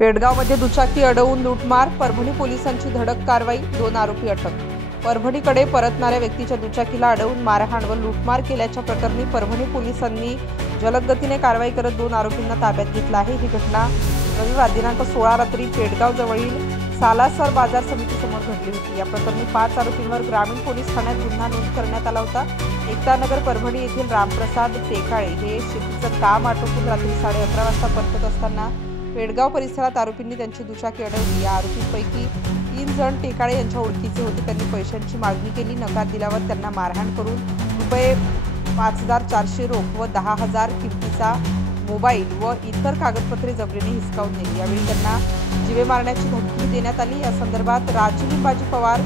पेडगावमध्ये दुचाकी अडवून लूटमार, परभणी पोलिसांची धडक कारवाई, 2 आरोपी अटक। परभणीकडे परतणाऱ्या व्यक्तीच्या दुचाकीला अडवून मारहाण व लूटमार केल्याच्या प्रकरणी परभणी पोलिसांनी जलद गतीने कारवाई करत 2 आरोपींना ताब्यात घेतलं आहे। ही घटना रविवार दिनांक 16 रात्री पेडगाव जवळील सालासर बाजार समितीसमोर घडली होती। या प्रकरणी 5 आरोपींवर ग्रामीण पोलीस ठाण्यात गुन्हा नोंद करण्यात आला होता। एकतानगर परभणी येथील रामप्रसाद टेकाळे हे शेतीचं काम आटोपून रात्री 11:30 वाजता परतत असताना पेडगाव परिसरात आरोपींनी त्यांची दुचाकी अडवली। या आरोपींपैकी 3 जण टेकाळे यांच्या ओळखीचे होते। त्यांनी पैशांची मागणी केली। नकार दिल्यावर त्यांना मारहाण करून रुपये 5,400 रोख व 10,000 किमतीचा मोबाईल व इतर कागदपत्रे जबरीने हिसकावून नेली। यावेळी त्यांना जीवे मारण्याची धमकी देण्यात आली। या संदर्भात राजू लिंबाजी पवार,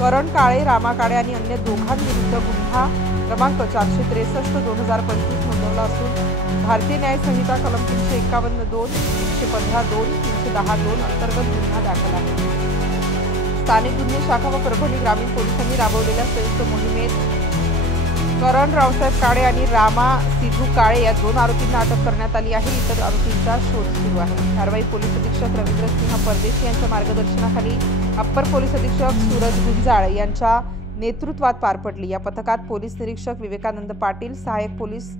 करण काळे, रामा काळे आणि अन्य दोघांविरुद्ध गुन्हा क्रमांक 463/2025 नोंदवला असून भारतीय न्याय संहिता कलम 351(2), 115(2), 310(2) अंतर्गत गुन्हा दाखल आहे। स्थानिक गुन्हे शाखा व परभणी ग्रामीण पोलिसांनी राबवलेल्या संयुक्त मोहिमेत करण रावसाहेब काळे आणि रामा सिद्धू काळे या 2 आरोपींना अटक करण्यात आली आहे। इतर आरोपींचा शोध सुरू आहे। कारवाई पोलीस अधीक्षक रवींद्र सिंह परदेशी यांच्या मार्गदर्शनाखाली अप्पर पोलीस अधीक्षक सूरज गुंजाळ यांच्या नेतृत्वात पार पडली। या पथकात पोलीस निरीक्षक विवेकानंद पाटील, सहाय्यक पोलीस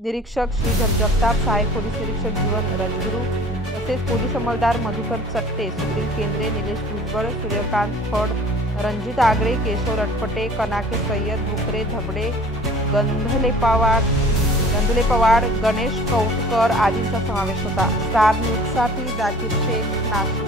निरीक्षक श्रीधर जगताप, सहाय्यक पोलीस निरीक्षक जीवन राजगुरू तसेच पोलीस अंमलदार मधुकर चट्टे, सुनील केंद्रे, निलेश भुजबळ, सूर्यकांत फड, रणजित आगळे, केशव रटपटे, कनाके सय्यद, भुकरे धबडे, गंधले पवाड, गणेश कौटकर आदींचा समावेश होता। स्टार न्यूजसाठी जाकीर शेख, नाशिक।